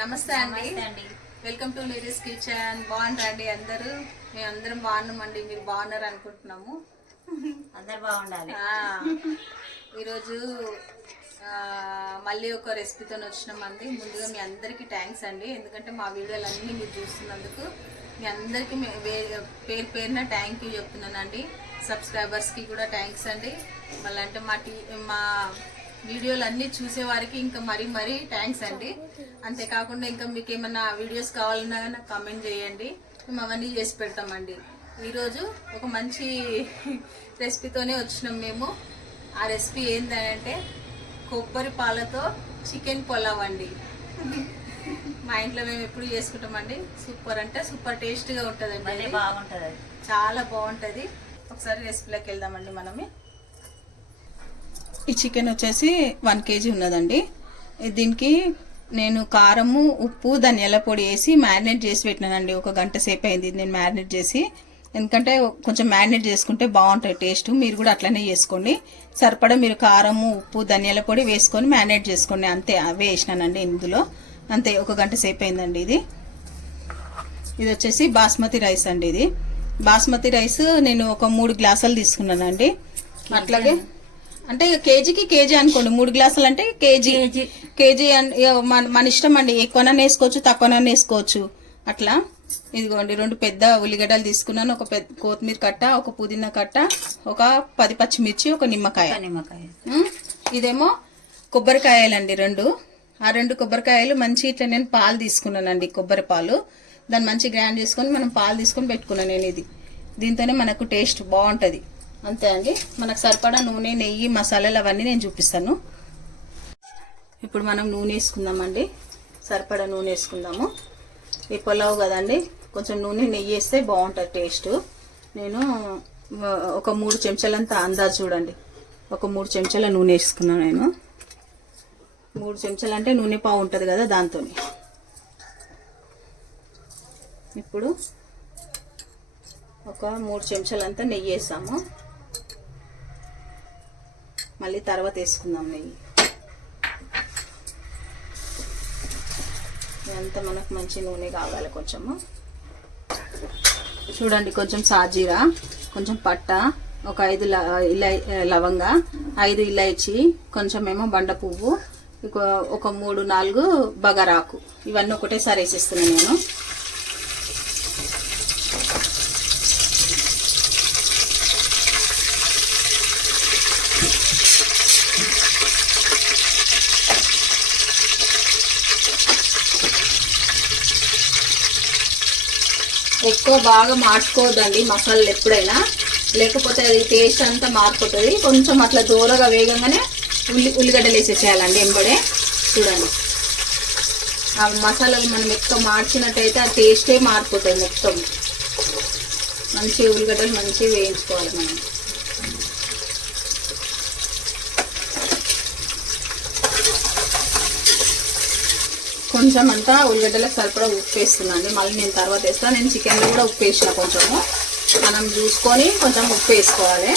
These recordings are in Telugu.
నమస్తే అండి. Welcome to ladies kitchen. బాగున్నారండి అందరూ? మేము అందరం బాగున్నామండి. మీరు బాగున్నారు అనుకుంటున్నాము. అందరు బాగుండాలి. ఈరోజు మళ్ళీ ఒక రెసిపీతో వచ్చినామండి. ముందుగా మీ అందరికీ థ్యాంక్స్ అండి, ఎందుకంటే మా వీడియోలన్నీ మీరు చూస్తున్నందుకు మీ అందరికీ పేరు పేరున థ్యాంక్ యూ చెప్తున్నానండి. సబ్స్క్రైబర్స్కి కూడా థ్యాంక్స్ అండి. మళ్ళీ అంటే మా వీడియోలు అన్నీ చూసేవారికి ఇంకా మరీ థ్యాంక్స్ అండి. అంతేకాకుండా ఇంకా మీకు ఏమన్నా వీడియోస్ కావాలన్నా నాకు కామెంట్ చేయండి, మేము అవన్నీ చేసి పెడతామండి. ఈరోజు ఒక మంచి రెసిపీతోనే వచ్చినాం మేము. ఆ రెసిపీ ఏంటంటే కొబ్బరి పాలతో చికెన్ పులావ్ అండి. మా ఇంట్లో మేము ఎప్పుడు చేసుకుంటామండి. సూపర్ అంటే సూపర్ టేస్ట్గా ఉంటుందండి, బాగుంటుంది, చాలా బాగుంటుంది. ఒకసారి రెసిపీలోకి వెళ్దామండి. మనమే ఈ చికెన్ వచ్చేసి 1 kg ఉన్నదండి. దీనికి నేను కారము, ఉప్పు, ధనియాల పొడి వేసి మ్యారినేట్ చేసి పెట్టినానండి. 1 గంట సేపు అయింది నేను మ్యారినేట్ చేసి, ఎందుకంటే కొంచెం మ్యారినేట్ చేసుకుంటే బాగుంటుంది టేస్ట్. మీరు కూడా అట్లనే చేసుకోండి. సరిపడా మీరు కారము, ఉప్పు, ధనియాల పొడి వేసుకొని మ్యారినేట్ చేసుకోండి. అంతే, అవే వేసినానండి ఇందులో. అంతే, 1 గంట సేపు అయిందండి. ఇది వచ్చేసి బాస్మతి రైస్ అండి. ఇది బాస్మతి రైస్ నేను ఒక 3 గ్లాసులు తీసుకున్నానండి. అట్లాగే అంటే కేజీకి కేజీ అనుకోండి. 3 గ్లాసులు అంటే కేజీ మన ఇష్టం అండి. ఎక్కువనా వేసుకోవచ్చు, తక్కువనా వేసుకోవచ్చు అట్లా. ఇదిగోండి 2 పెద్ద ఉల్లిగడ్డలు తీసుకున్నాను, ఒక పెద్ద కొత్తిమీర కట్ట, ఒక పుదీనా కట్ట, ఒక 10 పచ్చిమిర్చి, ఒక నిమ్మకాయ. ఇదేమో కొబ్బరికాయలండి 2. ఆ 2 కొబ్బరికాయలు మంచి ఇట్లా నేను పాలు తీసుకున్నానండి, కొబ్బరి పాలు. దాన్ని మంచి గ్రైండ్ చేసుకొని మనం పాలు తీసుకొని పెట్టుకున్నాను నేను. దీంతోనే మనకు టేస్ట్ బాగుంటుంది. అంతే అండి. మనకు సరిపడా నూనె, నెయ్యి, మసాలాలు అవన్నీ నేను చూపిస్తాను. ఇప్పుడు మనం నూనె వేసుకుందామండి. సరిపడా నూనె వేసుకుందాము. ఈ పులావ్ కదండి, కొంచెం నూనె, నెయ్యి వేస్తే బాగుంటుంది టేస్ట్. నేను ఒక 3 చెంచాలంత అందాజు చూడండి, ఒక 3 చెంచాల నూనె వేసుకున్నాను నేను. 3 చెంచాలు అంటే నూనె పావు ఉంటుంది కదా, దాంతో. ఇప్పుడు ఒక 3 చెంచాలంతా నెయ్యి వేసాము. మళ్ళీ తర్వాత వేసుకుందాం నెయ్యి. ఇదంతా మనకు మంచి నూనె కావాలి కొంచెము. చూడండి, కొంచెం సాజీరా, కొంచెం పట్ట, ఒక 5 లవంగా, 5 ఇలాచి, కొంచెం ఏమో బండ పువ్వు, ఒక 3-4 బగారాకు. ఇవన్నీ ఒకటేసారి వేసేస్తున్నాను నేను. ఎక్కువ బాగా మార్చుకోవద్దండి మసాలాలు ఎప్పుడైనా, లేకపోతే అది టేస్ట్ అంతా మారిపోతుంది. కొంచెం అట్లా దూరగా వేగంగానే ఉల్లిగడ్డలు వేసేసేయాలండి ఎంబడే. చూడండి, ఆ మసాలాలు మనం ఎక్కువ మార్చినట్టయితే ఆ టేస్టే మారిపోతుంది మొత్తం. మంచి ఉల్లిగడ్డలు మంచిగా వేయించుకోవాలి మనం. కొంచెం అంతా ఉల్లిగడ్డలకు సరిపడా ఉప్పు వేస్తున్నాండి. మళ్ళీ నేను తర్వాత వేస్తాను. నేను చికెన్లో కూడా ఉప్పు వేసిన కొంచెము. మనం చూసుకొని కొంచెం ఉప్పు వేసుకోవాలి.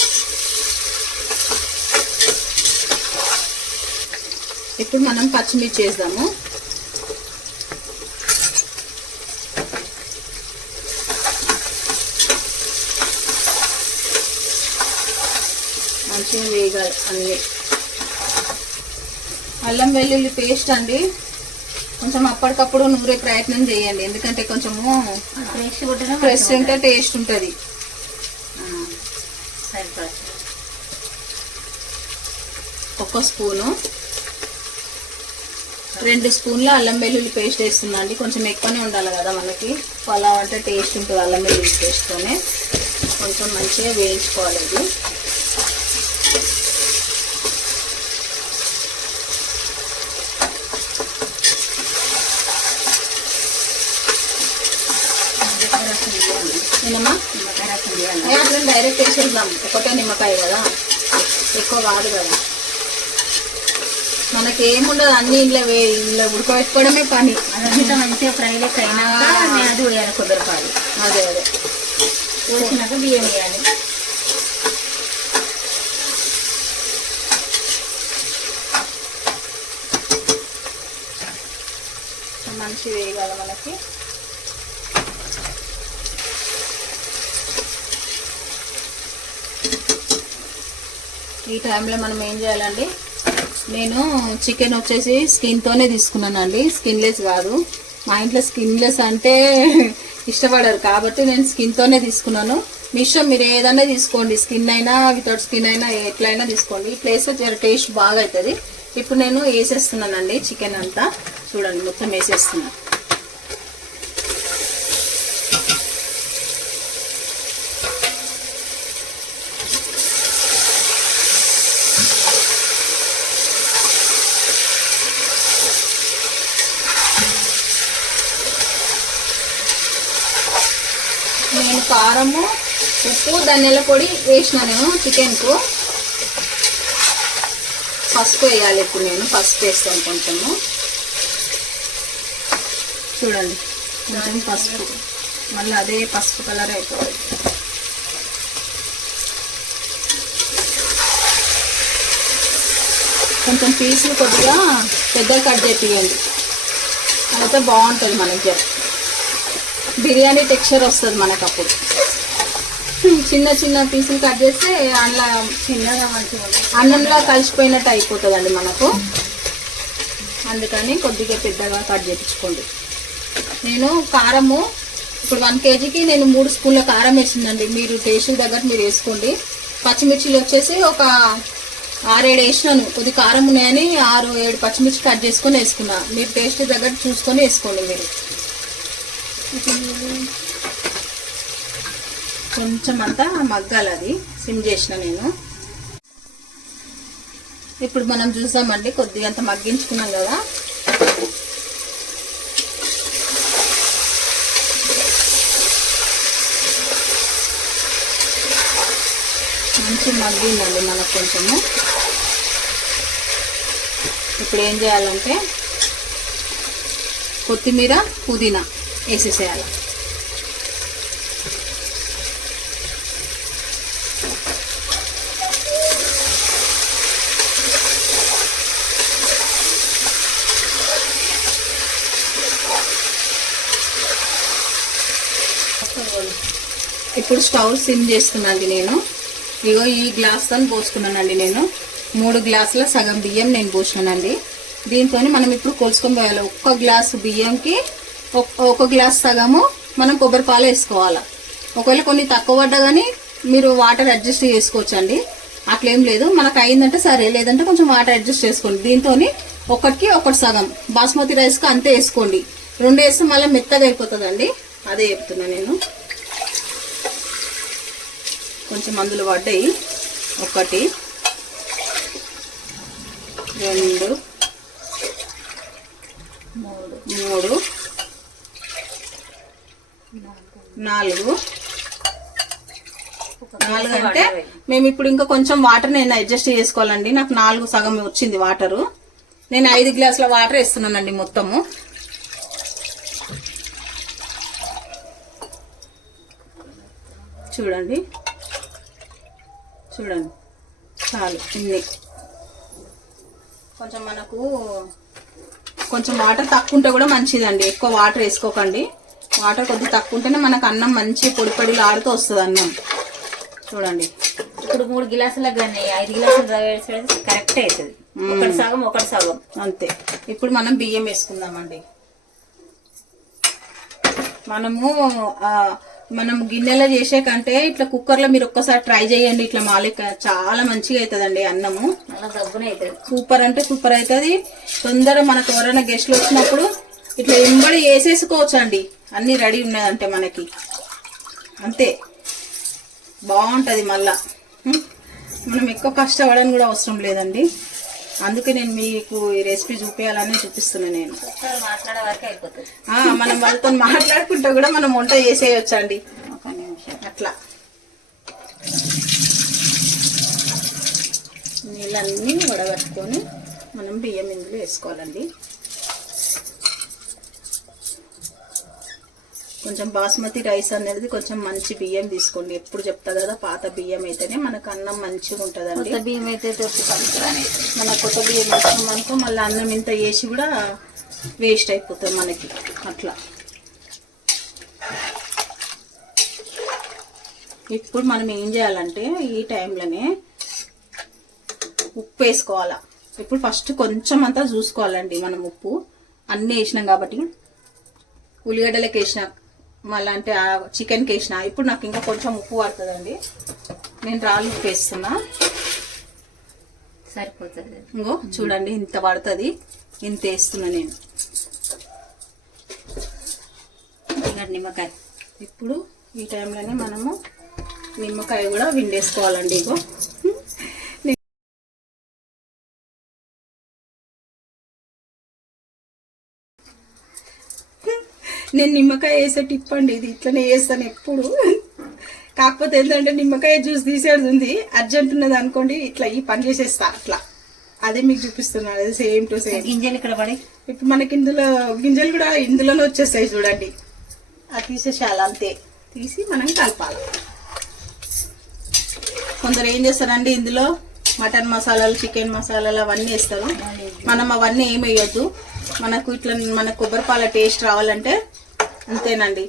ఇప్పుడు మనం పచ్చిమిర్చి వేద్దాము. మంచిగా వేగాలి అన్నీ. అల్లం వెల్లుల్లి పేస్ట్ అండి, కొంచెం అప్పటికప్పుడు నూరే ప్రయత్నం చేయండి, ఎందుకంటే కొంచెము ఫ్రెష్ ఉంటే టేస్ట్ ఉంటుంది. ఒక స్పూను, 2 స్పూన్ల అల్లం వెల్లుల్లి పేస్ట్ వేస్తుందండి. కొంచెం ఎక్కువనే ఉండాలి కదా మనకి, పులావ్ అంటే టేస్ట్ ఉంటుంది అల్లం వెల్లుల్లి పేస్ట్తోనే. కొంచెం మంచిగా వేయించుకోవాలి ఇది. అట్లా డైరెక్ట్ వేసేద్దాం, ఒకటే నిమ్మకాయ కదా, ఎక్కువ కాదు కదా. మనకి ఏముండదు, అన్ని ఇలా ఉడకబెట్టుకోవడమే పని. అదంతా మంచిగా ఫ్రై లెక్క అయినాక అది వేయాలి కొబ్బరిపాలు. అదే పోసినాక బియ్యం వేయాలి. మంచి వేయగల మనకి. ఈ టైంలో మనం ఏం చేయాలండి, నేను చికెన్ వచ్చేసి స్కిన్తోనే తీసుకున్నానండి, స్కిన్లెస్ కాదు. మా ఇంట్లో స్కిన్లెస్ అంటే ఇష్టపడరు కాబట్టి నేను స్కిన్తోనే తీసుకున్నాను. మీ ఇష్టం, మీరు ఏదైనా తీసుకోండి, స్కిన్ అయినా వితౌట్ స్కిన్ అయినా ఎట్లయినా తీసుకోండి. ఈ ప్లేస్ జర టేస్ట్ బాగా అవుతుంది. ఇప్పుడు నేను వేసేస్తున్నానండి చికెన్ అంతా. చూడండి మొత్తం వేసేస్తున్నాను. నేను కారము, ఉప్పు, ధనియాల పొడి వేసిన నేను చికెన్కు. పసుపు వేయాలి ఇప్పుడు. నేను పసుపు వేస్తాను కొంచెము. చూడండి కొంచెం పసుపు, మళ్ళీ అదే పసుపు కలర్ అయిపోవాలి. కొంచెం పీసులు కొద్దిగా పెద్దగా కట్ చేపియండి, అయితే బాగుంటుంది మనకి. బిర్యానీ టెక్స్చర్ వస్తుంది మనకు. అప్పుడు చిన్న చిన్న పీసులు కట్ చేస్తే అలా చిన్నగా మంచిగా అన్నంలో కలిసిపోయినట్టు అయిపోతుందండి మనకు. అందుకని కొద్దిగా పెద్దగా కట్ చేయించుకోండి. నేను కారము ఇప్పుడు 1 kgకి నేను 3 స్పూన్ల కారం వేసిందండి. మీరు టేస్ట్ దగ్గర మీరు వేసుకోండి. పచ్చిమిర్చిలు వచ్చేసి ఒక 6-7 వేసినాను. కొద్ది కారం ఉన్నాయని 6-7 పచ్చిమిర్చి కట్ చేసుకొని వేసుకున్నా. మీరు టేస్ట్ దగ్గర చూసుకొని వేసుకోండి. మీరు కొంచెం అంతా మగ్గాలి, అది సిమ్ చేసిన నేను. ఇప్పుడు మనం చూసామండి, కొద్దిగా అంత మగ్గించుకున్నాం కదా. మంచి మగ్గిందండి మనకు కొంచెము. ఇప్పుడు ఏం చేయాలంటే కొత్తిమీర, పుదీనా వేసేసేయాలి. ఇప్పుడు స్టవ్ సిమ్ చేస్తున్నానండి నేను. ఇగో ఈ గ్లాస్తో పోసుకున్నానండి నేను. 3 గ్లాసుల సగం బియ్యం నేను పోసినానండి. దీంతో మనం ఇప్పుడు కొలుసుకొని పోయాలి. 1 గ్లాసు బియ్యంకి 1 గ్లాస్ సగము మనం కొబ్బరి పాలు వేసుకోవాలి. ఒకవేళ కొన్ని తక్కువ పడ్డా కానీ మీరు వాటర్ అడ్జస్ట్ చేసుకోవచ్చండి, అట్లేం లేదు. మనకు అయిందంటే సరే, లేదంటే కొంచెం వాటర్ అడ్జస్ట్ చేసుకోండి. దీంతో 1కి 1 సగం బాస్మతి రైస్కి అంతే వేసుకోండి. 2 వేస్తే మళ్ళీ మెత్తగా అయిపోతుందండి. అదే చెప్తున్నా నేను. కొంచెం మందులు పడ్డాయి. 1 2 3 4 అంటే మేము ఇప్పుడు ఇంకా కొంచెం వాటర్ నేను అడ్జస్ట్ చేసుకోవాలండి. నాకు 4 సగం వచ్చింది వాటరు. నేను 5 గ్లాసుల వాటర్ వేస్తున్నానండి మొత్తము. చూడండి చూడండి చాలు. ఇన్ని కొంచెం మనకు కొంచెం వాటర్ తక్కువ ఉంటే కూడా మంచిదండి. ఎక్కువ వాటర్ వేసుకోకండి. వాటర్ కొద్దిగా తక్కువ ఉంటేనే మనకు అన్నం మంచి పొడి పొడిలు ఆడుతూ వస్తుంది అన్నం. చూడండి ఇప్పుడు 3 గ్లాసులకు కానీ 5 గ్లాసులు వేసేది కరెక్ట్ అవుతుంది. 1 సగం 1 సగం అంతే. ఇప్పుడు మనం బియ్యం వేసుకుందామండి. మనం గిన్నెలో చేసే కంటే ఇట్లా కుక్కర్లో మీరు ఒక్కసారి ట్రై చేయండి. ఇట్లా మాలిక చాలా మంచిగా అవుతుందండి అన్నము. దబ్బునే అవుతుంది. సూపర్ అంటే సూపర్ అవుతుంది. తొందరగా మనకు ఎవరైనా గెస్ట్లు వచ్చినప్పుడు ఇట్లా ఎంబడి వేసేసుకోవచ్చు అండి. అన్నీ రెడీ ఉన్నదంటే మనకి అంతే బాగుంటుంది. మళ్ళా మనం ఎక్కువ కష్టపడని కూడా అవసరం లేదండి. అందుకే నేను మీకు ఈ రెసిపీ చూపించాలని చూపిస్తున్నాను నేను. మాట్లాడే వరకు అయిపోతుంది. మనం వాళ్ళతో మాట్లాడుకుంటూ కూడా మనం వంట చేసేయచ్చు అండి. 1 నిమిషం అట్లా నీళ్ళన్నీ వడగట్టుకొని మనం బియ్యం ఇందులో వేసుకోవాలండి. కొంచెం బాస్మతి రైస్ అనేది కొంచెం మంచి బియ్యం తీసుకోండి. ఎప్పుడు చెప్తా కదా, పాత బియ్యం అయితేనే మనకు అన్నం మంచిగా ఉంటుందండి. బియ్యం అయితే మన కొత్త బియ్యం వేసుకున్నామనుకో మళ్ళీ అన్నం ఇంత వేసి కూడా వేస్ట్ అయిపోతుంది మనకి అట్లా. ఇప్పుడు మనం ఏం చేయాలంటే ఈ టైంలోనే ఉప్పు వేసుకోవాలా. ఇప్పుడు ఫస్ట్ కొంచెం అంతా చూసుకోవాలండి మనం ఉప్పు. అన్నీ వేసినాం కాబట్టి ఉల్లిగడ్డలకి వేసిన, మళ్ళీ అంటే చికెన్కి వేసిన. ఇప్పుడు నాకు ఇంకా కొంచెం ఉప్పు పడుతుందండి. నేను రాళ్ళు ఉప్పు వేస్తున్నా. సరిపోతుంది. ఇంకో చూడండి ఇంత పడుతుంది, ఇంత వేస్తున్నా నేను. నిమ్మకాయ. ఇప్పుడు ఈ టైంలోనే మనము నిమ్మకాయ కూడా విండేసుకోవాలండి. ఇగో నేను నిమ్మకాయ వేసే టిప్ అండి ఇది. ఇట్లనే వేస్తాను ఎప్పుడు. కాకపోతే ఏంటంటే నిమ్మకాయ జ్యూస్ తీసేది ఉంది, అర్జెంట్ ఉన్నది అనుకోండి, ఇట్లా ఈ పని చేసేస్తా అట్లా. అదే మీకు చూపిస్తున్నాను, అది సేమ్ టు సేమ్. గింజలు ఇక్కడ పడి ఇప్పుడు మనకి ఇందులో గింజలు కూడా ఇందులోనే వచ్చేస్తాయి చూడండి. అది తీసేసేయాలి అంతే. తీసి మనం కలపాలి. కొందరు ఏం చేస్తారండి ఇందులో మటన్ మసాలాలు, చికెన్ మసాలాలు అవన్నీ వేస్తారు. మనం అవన్నీ ఏమి వేయద్దు. మనకు ఇట్లా మన కొబ్బరిపాల టేస్ట్ రావాలంటే అంతేనండి.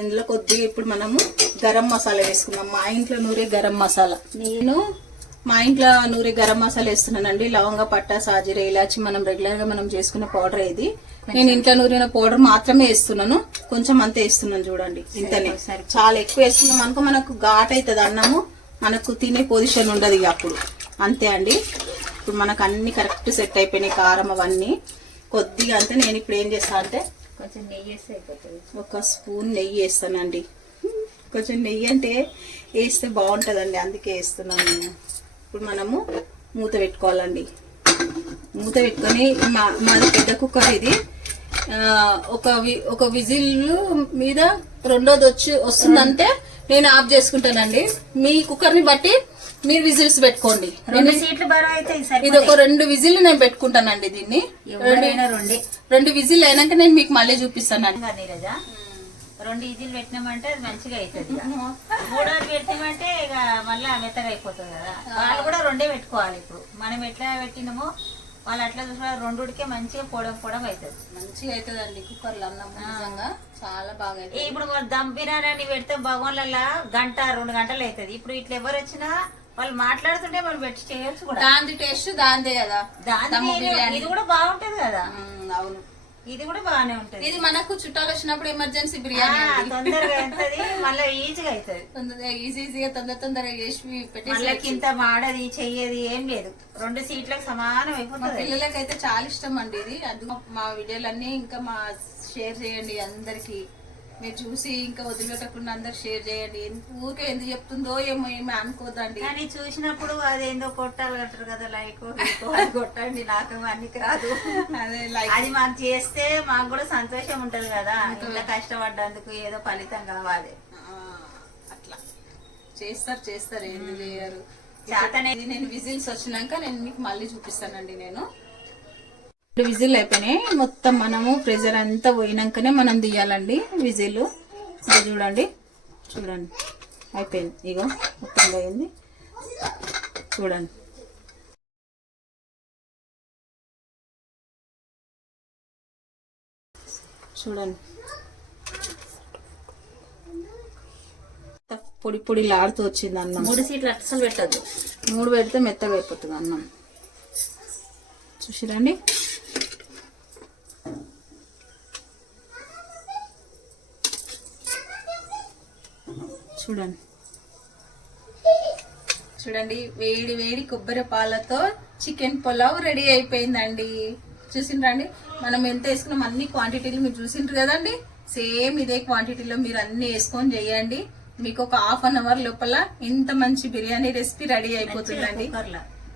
ఇందులో కొద్దిగా ఇప్పుడు మనము గరం మసాలా వేసుకుందాం. మా ఇంట్లో నూరే గరం మసాలా. నేను మా ఇంట్లో నూరే గరం మసాలా వేస్తున్నానండి. లవంగ, పట్ట, సాజీర, ఇలాచి మనం రెగ్యులర్ గా మనం చేసుకునే పౌడర్ ఇది. నేను ఇంట్లో నూరిన పౌడర్ మాత్రమే వేస్తున్నాను. కొంచెం అంతే వేస్తున్నాను చూడండి. ఇంతనే, చాలా ఎక్కువ వేస్తున్నాం అనుకో మనకు ఘాట్ అవుతుంది అన్నము, మనకు తినే పొజిషన్ ఉండదు ఇక అప్పుడు. అంతే అండి. ఇప్పుడు మనకు అన్ని కరెక్ట్ సెట్ అయిపోయినాయి, కారం అవన్నీ. కొద్దిగా అంతే. నేను ఇప్పుడు ఏం చేస్తా అంటే కొంచెం నెయ్యి వేస్తే అయిపోతుంది. ఒక స్పూన్ నెయ్యి వేస్తానండి. కొంచెం నెయ్యి అంటే వేస్తే బాగుంటుందండి, అందుకే వేస్తున్నాను నేను. ఇప్పుడు మనము మూత పెట్టుకోవాలండి. మూత పెట్టుకొని మాది పెద్ద కుక్కర్ ఇది. ఒక విజిల్ మీద రెండోది వస్తుందంటే నేను ఆఫ్ చేసుకుంటానండి. మీ కుక్కర్ ని బట్టి మీరు విజిల్స్ పెట్టుకోండి. 2 సీట్లు బరువు అయితే ఇది ఒక 2 విజిల్ నేను పెట్టుకుంటానండి. దీన్ని 2 విజిల్ అయినాక నేను మీకు మళ్ళీ చూపిస్తానండి. నీరజ 2 విజిల్ పెట్టినామంటే అది మంచిగా అవుతుంది. 3 పెట్టినామంటే ఇక మళ్ళీ మెత్తగా అయిపోతుంది కదా. వాళ్ళు కూడా 2 పెట్టుకోవాలి. ఇప్పుడు మనం ఎట్లా పెట్టినామో వాళ్ళు అట్లా చూసిన 2కే మంచిగా పొడం అవుతుంది. మంచిగా అవుతుందండి కుక్కర్లో అన్నం. నిజంగా చాలా బాగా అవుతుంది. ఇప్పుడు దమ్ బిర్యానీ పెడితే భగవాన్లలో 1-2 గంటలు అవుతుంది. ఇప్పుడు ఇట్లా ఎవరు వచ్చినా వాళ్ళు మాట్లాడుతుంటే మనం పెట్టి చేయొచ్చు కూడా. దాని టేస్ట్ దాందే కదా. ఇది కూడా బాగుంటది కదా. అవును, ఇది కూడా బాగానే ఉంటది. ఇది మనకు చుట్టాలు వచ్చినప్పుడు ఎమర్జెన్సీ బిర్యానీ తొందరగా అవుతుంది, మళ్ళీ ఈజీగా అవుతుంది. ఈజీగా తొందరగా చేసి పెట్టి ఇంత మాడది చెయ్యది ఏం లేదు. 2 సీట్లకు సమానం అయిపోతుంది. పిల్లలకైతే చాలా ఇష్టం అండి ఇది. అది మా వీడియోలన్నీ ఇంకా షేర్ చేయండి అందరికి. మీరు చూసి ఇంకా వదిలిపెట్టకుండా అందరు షేర్ చేయండి. ఊరికే ఎందుకు చెప్తుందో ఏమో ఏమి అనుకోదండి. కానీ చూసినప్పుడు అదేందో కొట్టాలి కట్టారు కదా, లైక్ కొట్టండి. నాకు అన్నికి రాదు. అదే లైక్ అది మాకు చేస్తే మాకు కూడా సంతోషం ఉంటది కదా. ఇంత కష్టపడ్డందుకు ఏదో ఫలితం కావాలి. అట్లా చేస్తారు ఎందుకు చేయరు. చేతనే. నేను విజిల్స్ వచ్చినాక నేను మీకు మళ్ళీ చూపిస్తానండి. నేను 2 విజిల్ అయిపోయినాయి. మొత్తం మనము ప్రెజర్ అంతా పోయినాకనే మనం తీయాలండి విజిల్. చూడండి అయిపోయింది. ఇగో మొత్తం పోయింది చూడండి. పొడి లాడుతూ వచ్చింది అన్నం. 3 సీట్లు అసలు పెట్టద్దు. 3 పెడితే మెత్తగా అయిపోతుంది అన్నం. చూసిరండి. చూడండి వేడి వేడి కొబ్బరి పాలతో చికెన్ పులావ్ రెడీ అయిపోయిందండి. చూసిండ్రండి. మనం ఎంత వేసుకున్నాం అన్ని క్వాంటిటీలు మీరు చూసిండ్రు కదండి. సేమ్ ఇదే క్వాంటిటీలో మీరు అన్ని వేసుకొని చేయండి. మీకు ఒక ½ అన్ అవర్ లోపల ఇంత మంచి బిర్యానీ రెసిపీ రెడీ అయిపోతుందండి.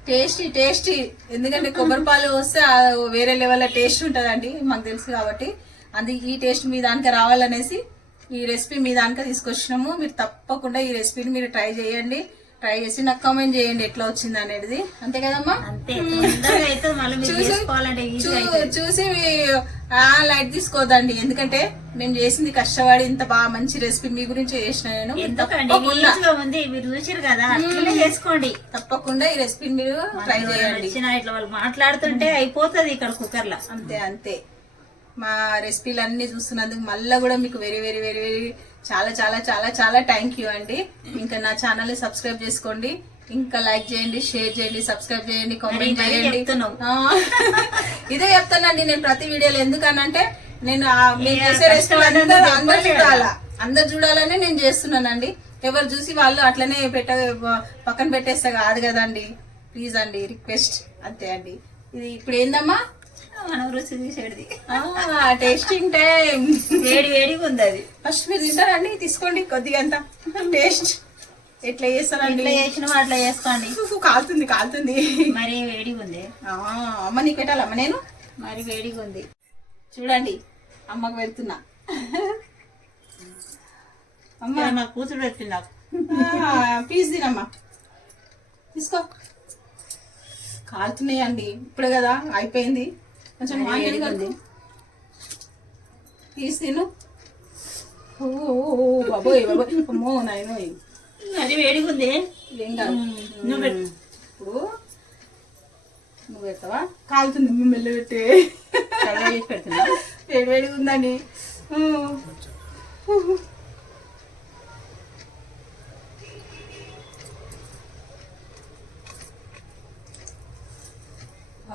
టేస్టీ. ఎందుకంటే కొబ్బరి పాలు వస్తే వేరే లెవెల్ టేస్ట్ ఉంటుందండి, మాకు తెలుసు కాబట్టి. ఈ టేస్ట్ మీ దానికి రావాలనేసి ఈ రెసిపీ మీ దానికి తీసుకొచ్చినాము. మీరు తప్పకుండా ఈ రెసిపీని మీరు ట్రై చేయండి. ట్రై చేసి నాకు కామెంట్ చేయండి ఎట్లా వచ్చింది అనేది. అంతే కదమ్మా? చూసి లైట్ తీసుకోదండి. ఎందుకంటే మేము చేసింది కష్టపడి ఇంత బాగా మంచి రెసిపీ మీ గురించి చేసిన నేను. చూసారు కదా, చేసుకోండి. తప్పకుండా ఈ రెసిపీని మీరు ట్రై చేయండి. ఇట్లా వాళ్ళు మాట్లాడుతుంటే అయిపోతుంది ఇక్కడ కుక్కర్ లో. అంతే మా రెసిపీలు అన్ని చూస్తున్నందుకు మళ్ళీ కూడా మీకు వెరీ వెరీ వెరీ వెరీ చాలా చాలా చాలా చాలా థ్యాంక్ యూ అండి. ఇంకా నా ఛానల్ సబ్స్క్రైబ్ చేసుకోండి, ఇంకా లైక్ చేయండి, షేర్ చేయండి, సబ్స్క్రైబ్ చేయండి, కామెంట్ చేయండి. ఇదే చెప్తానండి నేను ప్రతి వీడియోలో. ఎందుకనంటే నేను మీరు చేసే రెసిపీ అందరు చూడాలా, అందరు చూడాలని నేను చేస్తున్నానండి. ఎవరు చూసి వాళ్ళు అట్లనే పక్కన పెట్టేస్తే కాదు కదండి. ప్లీజ్ అండి, రిక్వెస్ట్ అంతే అండి. ఇది ఇప్పుడు ఏందమ్మా మనం రుచి చూసేది టేస్టింగ్ టైం. వేడి వేడిగా ఉంది అది. ఫస్ట్ మీరు తింటారండి, తీసుకోండి కొద్దిగా అంత టేస్ట్ ఎట్లా చేస్తారండి. ఎట్లా చేసినా అట్లా చేసుకోండి. కాలుతుంది కాలుతుంది, మరి వేడిగా ఉంది. అమ్మ నీకు పెట్టాలమ్మ నేను. మరి వేడిగా ఉంది చూడండి, అమ్మకు పెడుతున్నా. అమ్మ మా కూతురు పెట్టింది నాకు. ప్లీజ్ తినమ్మా, తీసుకో. కాలుతున్నాయండి ఇప్పుడే కదా అయిపోయింది, కొంచెం మాట్లాడి ఉంది. ప్లీజ్ తిను. ఓ బాబోయ్ బాబోయ్, అమ్మో నాయనో, మరి వేడిగా ఉంది. ఏం కాదు. నువ్వు పెట్టు. ఇప్పుడు నువ్వు పెడతావా? కాలుతుంది, మెల్ల పెట్టే. పెడుతున్నా. వేడి వేడిగా ఉందండి.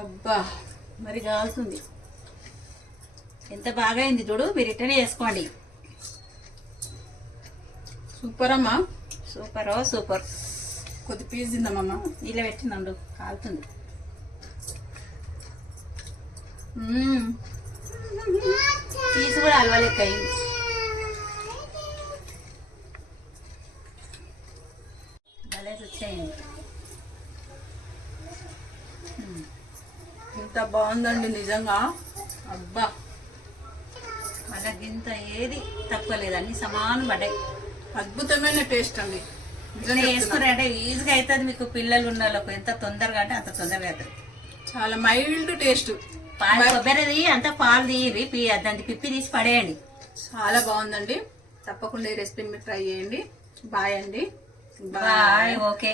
అబ్బా మరి కావాల్సింది. ఎంత బాగా అయింది చూడు, మీరు ఇట్టనే చేసుకోండి. సూపర్ అమ్మా, సూపర్ సూపర్. కొద్ది పీస్ తిందామమ్మా. ఇలా పెట్టిందండు, కాలుతుంది. పీసు కూడా అలవాలెక్క అయింది. భలే రుచి అయింది. ఇంత బాగుందండి నిజంగా. అబ్బా మళ్ళీ గింత ఏది తక్కువ లేదు, అన్ని సమానం పడ్డాయి. అద్భుతమైన టేస్ట్ అండి. ఇట్లా చేసుకున్నారంటే ఈజీగా అవుతుంది. మీకు పిల్లలు ఉన్న వాళ్ళకు ఎంత తొందరగా అంటే అంత తొందరగా అవుతుంది. చాలా మైల్డ్ టేస్ట్. పాలు కొబ్బరిది అంతా పాలు తీయవి, దాన్ని పిప్పి తీసి పడేయండి. చాలా బాగుందండి. తప్పకుండా ఈ రెసిపీని మీరు ట్రై చేయండి. బాయ్ అండి. బాయ్. ఓకే.